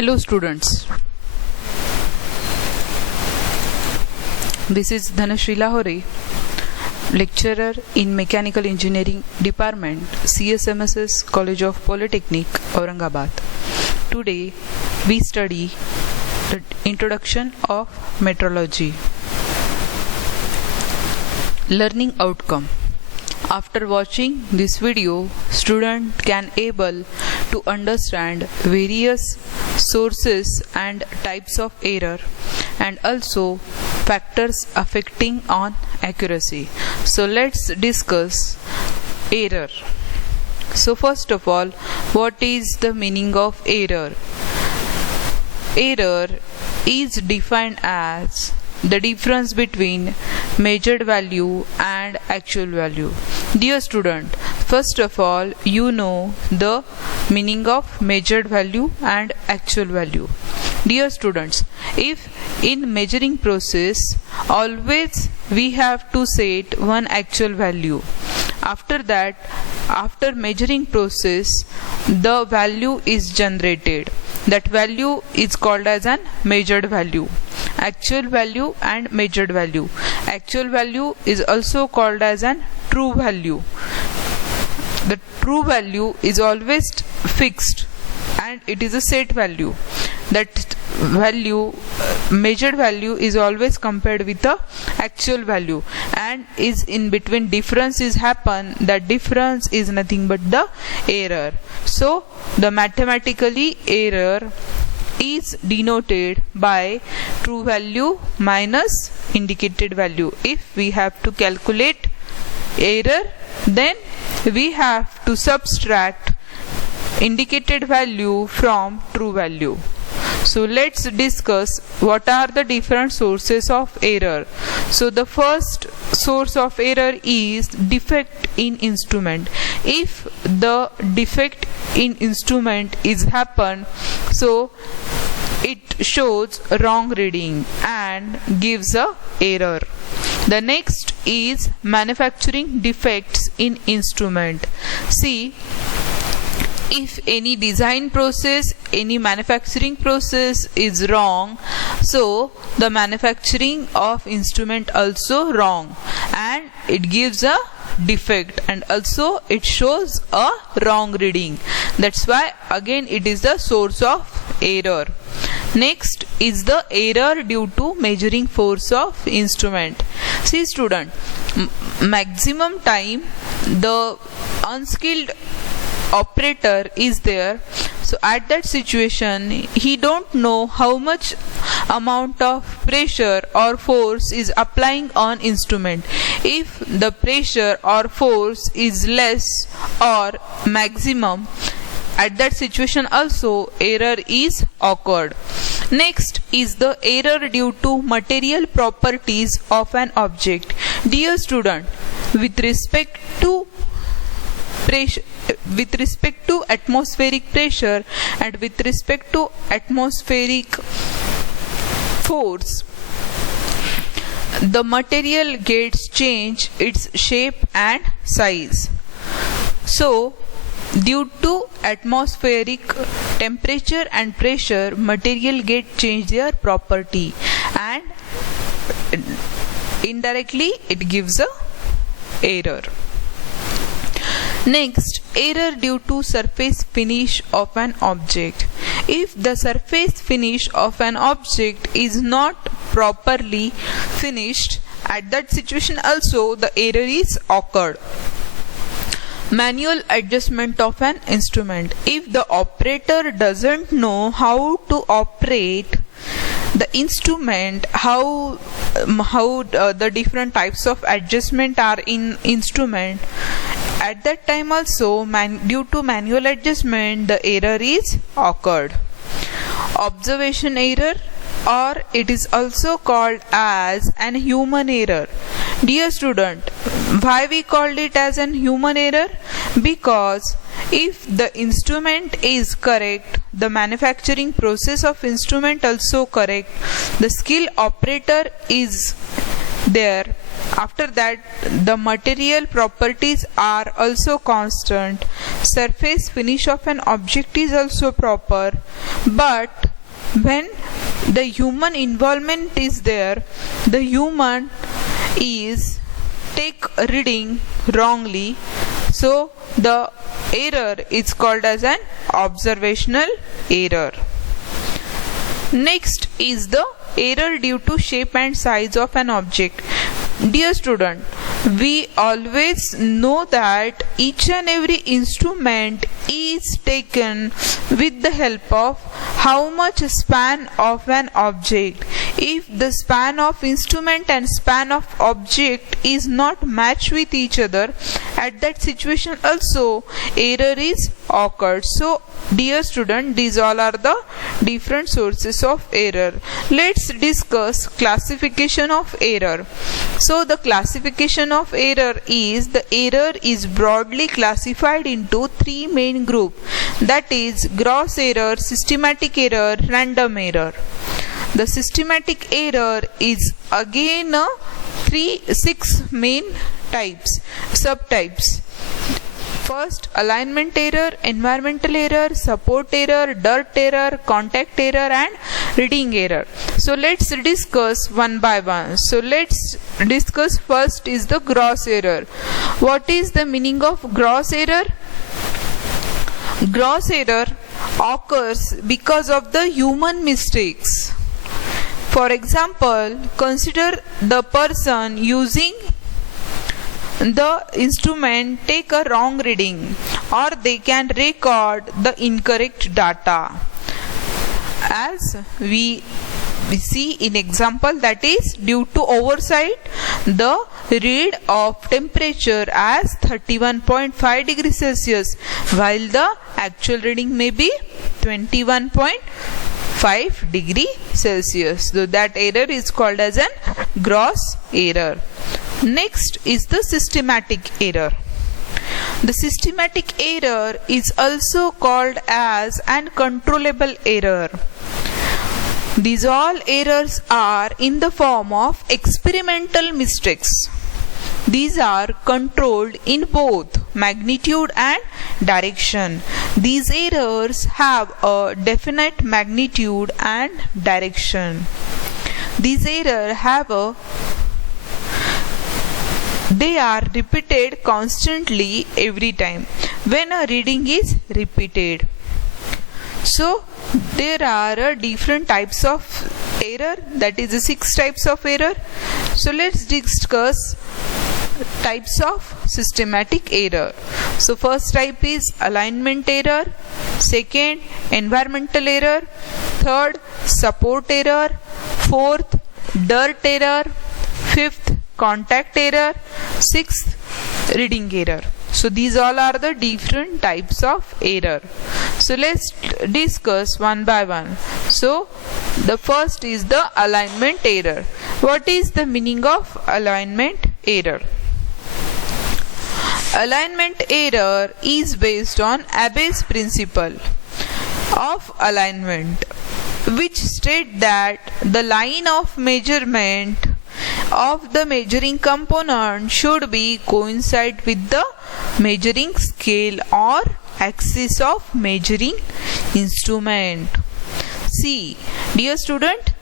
Hello students, this is Dhanashree Lahore, lecturer in Mechanical Engineering Department, CSMSS College of Polytechnic, Aurangabad. Today we study the introduction of metrology. Learning outcome. After watching this video, student can able to understand various sources and types of error and also factors affecting on accuracy. So let's discuss error. So first of all, what is the meaning of error? Error is defined as the difference between measured value and actual value. Dear student, first of all, you know the meaning of measured value and actual value. Dear students, if in measuring process, always we have to set one actual value. After that, after measuring process, the value is generated. That value is called as an measured value. Actual value and measured value. Actual value is also called as an true value. The true value is always fixed and it is a set value. That value, measured value, is always compared with the actual value, and is in between difference is happen. That difference is nothing but the error. So the mathematically error is denoted by true value minus indicated value. If we have to calculate error, then we have to subtract indicated value from true value. So let's discuss what are the different sources of error. So the first source of error is defect in instrument. If the defect in instrument is happen, so it shows wrong reading and gives a error. The next is manufacturing defects in instrument. See, if any design process, any manufacturing process is wrong, so the manufacturing of instrument also wrong and it gives a defect and also it shows a wrong reading. That's why again it is the source of error. Next is the error due to measuring force of instrument. See student, maximum time the unskilled operator is there, so at that situation he don't know how much amount of pressure or force is applying on instrument. If the pressure or force is less or maximum, at that situation also error is occurred. Next is the error due to material properties of an object. Dear student, with respect to pressure, with respect to atmospheric pressure and with respect to atmospheric force, the material gets change its shape and size. So due to atmospheric temperature and pressure, material get change their property and indirectly it gives a error. Next, error due to surface finish of an object. If the surface finish of an object is not properly finished, at that situation also the error is occurred. Manual adjustment of an instrument. If the operator doesn't know how to operate the instrument, how the different types of adjustment are in instrument, at that time also due to manual adjustment the error is occurred. Observation error, or it is also called as an human error. Dear student, why we called it as an human error? Because if the instrument is correct, the manufacturing process of instrument also correct, the skill operator is there, after that the material properties are also constant, surface finish of an object is also proper, but when the human involvement is there, the human is take a reading wrongly, so the error is called as an observational error. Next is the error due to shape and size of an object. Dear student, we always know that each and every instrument is taken with the help of how much span of an object. If the span of instrument and span of object is not matched with each other, at that situation also error is occurred. So dear student, these all are the different sources of error. Let's discuss classification of error. So the classification of error is, the error is broadly classified into three main groups, that is gross error, systematic error, random error. The systematic error is again six main types, subtypes. First, alignment error, environmental error, support error, dirt error, contact error and reading error. So let's discuss one by one. So let's discuss first is the gross error. What is the meaning of gross error? Gross error occurs because of the human mistakes. For example, consider the person using the instrument take a wrong reading, or they can record the incorrect data. As we see in example, that is due to oversight, the read of temperature as 31.5 degrees Celsius while the actual reading may be 21.5 degree Celsius. So that error is called as an gross error. Next is the systematic error. The systematic error is also called as uncontrollable error. These all errors are in the form of experimental mistakes. These are controlled in both magnitude and direction. These errors have a definite magnitude and direction. These errors they are repeated constantly every time when a reading is repeated. So there are different types of error, that is the 6 types of error. So let's discuss types of systematic error. So first type is alignment error, second environmental error, third support error, fourth dirt error, fifth contact error, sixth reading error. So these all are the different types of error. So let's discuss one by one. So the first is the alignment error. What is the meaning of alignment error? Alignment error is based on Abbe's principle of alignment, which state that the line of measurement of the measuring component should be coincide with the measuring scale or axis of measuring instrument. See, dear student,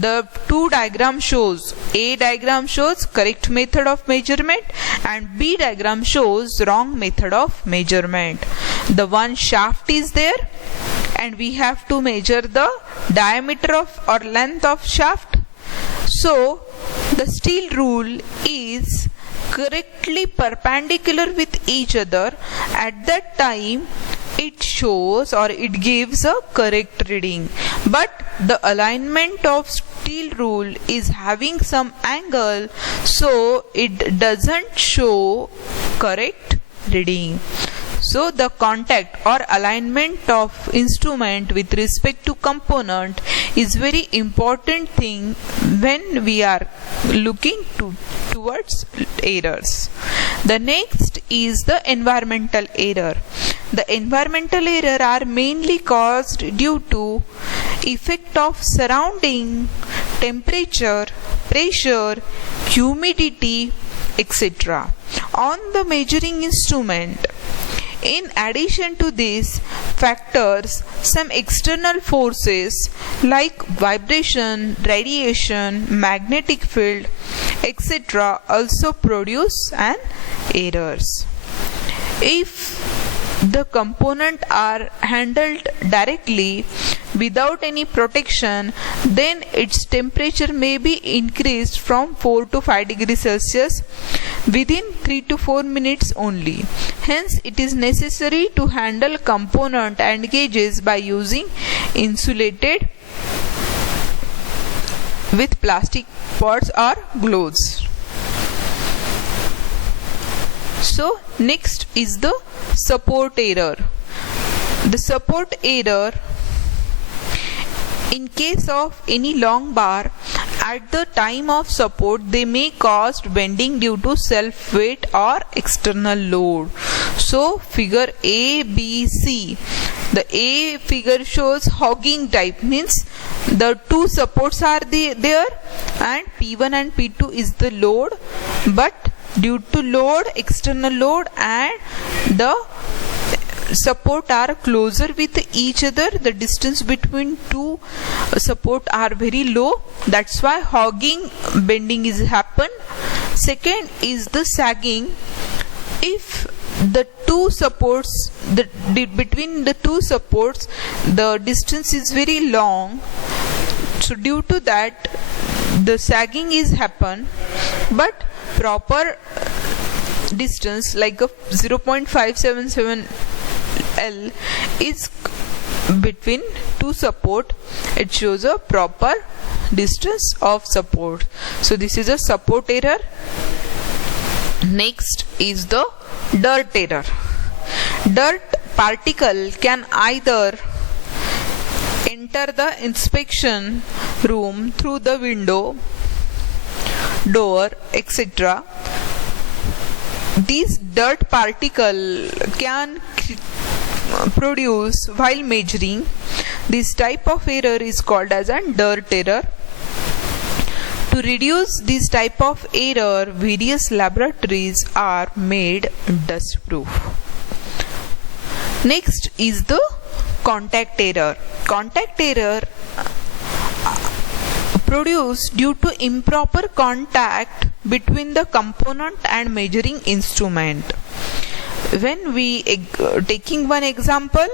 the two diagram shows, A diagram shows correct method of measurement and B diagram shows wrong method of measurement. The one shaft is there and we have to measure the diameter of or length of shaft. So the steel rule is correctly perpendicular with each other. At that time it shows or it gives a correct reading, but the alignment of steel rule is having some angle, so it doesn't show correct reading. So the contact or alignment of instrument with respect to component is very important thing when we are looking towards errors. The next is the environmental error. The environmental error are mainly caused due to effect of surrounding temperature, pressure, humidity, etc. on the measuring instrument. In addition to these factors, some external forces like vibration, radiation, magnetic field, etc. also produce an errors. If the components are handled directly without any protection, then its temperature may be increased from 4 to 5 degrees Celsius within 3 to 4 minutes only. Hence, it is necessary to handle component and gauges by using insulated with plastic pods or gloves. So next is the support error. The support error, in case of any long bar, at the time of support they may cause bending due to self weight or external load. So figure A, B, C. The A figure shows hogging type, means the two supports are there and P1 and P2 is the load, but due to load, external load, and the support are closer with each other, the distance between two support are very low, that's why hogging bending is happen. Second is the sagging. If the two supports, between the two supports the distance is very long, so due to that the sagging is happen, but proper distance like a 0.577 L is between two support, it shows a proper distance of support. So this is a support error. Next is the dirt error. Dirt particle can either enter the inspection room through the window, door, etc. These dirt particle can produce while measuring. This type of error is called as a dirt error. To reduce this type of error, various laboratories are made dust proof. Next is the contact error. Contact error produced due to improper contact between the component and measuring instrument. When we taking one example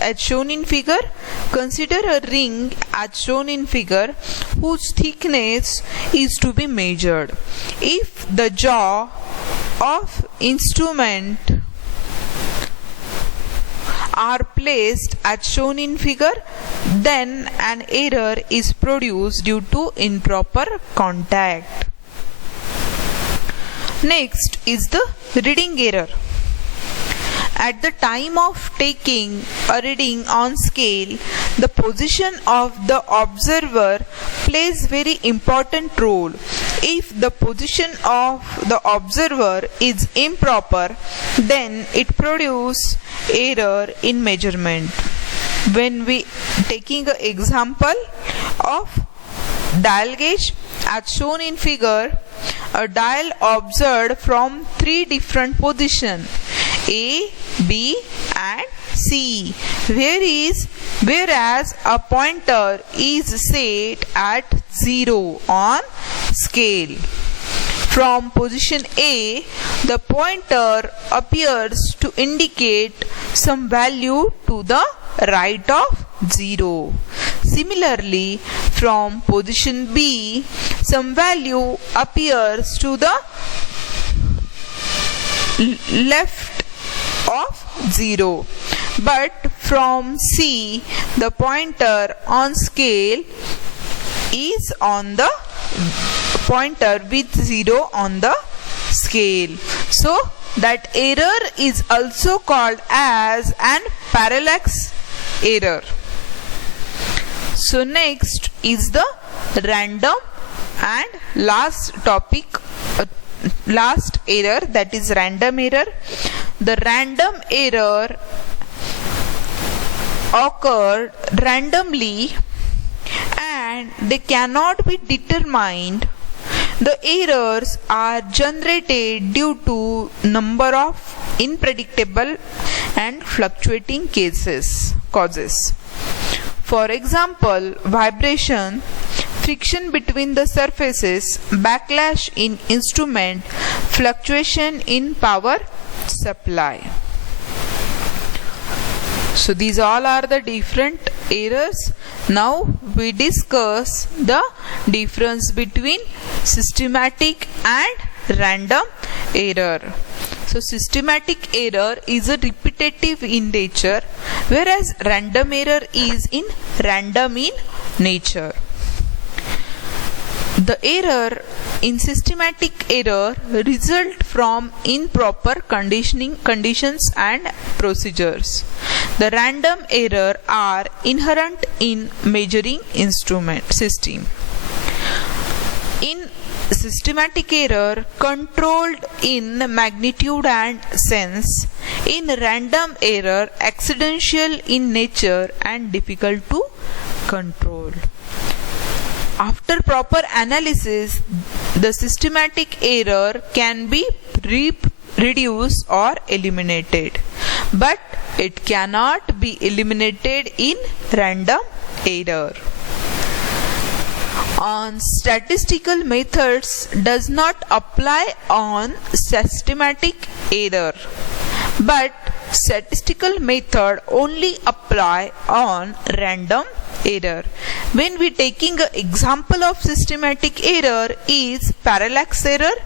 as shown in figure, consider a ring as shown in figure whose thickness is to be measured. If the jaw of instrument are placed as shown in figure, then an error is produced due to improper contact. Next is the reading error. At the time of taking a reading on scale, the position of the observer plays very important role. If the position of the observer is improper, then it produces error in measurement. When we taking an example of dial gauge as shown in figure, a dial observed from three different positions, A, B and C, whereas a pointer is set at 0 on scale. From position A, the pointer appears to indicate some value to the right of 0. Similarly, from position B, some value appears to the left of 0. But from C, the pointer on scale is on the pointer with 0 on the scale. So that error is also called as an parallax error. So next is the random and last topic, last error, that is random error. The random error occurred randomly and they cannot be determined. The errors are generated due to number of unpredictable and fluctuating causes. For example, vibration, friction between the surfaces, backlash in instrument, fluctuation in power supply. So these all are the different errors. Now we discuss the difference between systematic and random error. So systematic error is a repetitive in nature, whereas random error is random in nature. The error in systematic error result from improper conditions and procedures. The random error are inherent in measuring instrument system. In systematic error controlled in magnitude and sense. In random error accidental in nature and difficult to control. After proper analysis, the systematic error can be reduced or eliminated, but it cannot be eliminated in random error. On statistical methods does not apply on systematic error, but statistical method only apply on random error. When we taking an example of systematic error is parallax error,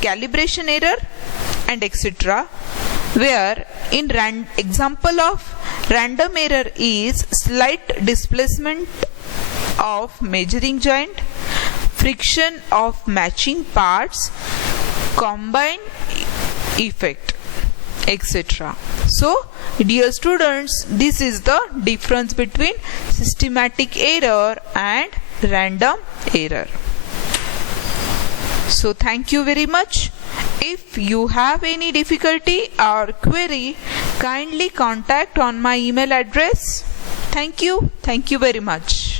calibration error and etc. Where in example of random error is slight displacement of measuring joint, friction of matching parts, combined effect, etc. So dear students, this is the difference between systematic error and random error. So thank you very much. If you have any difficulty or query, kindly contact on my email address. Thank you very much.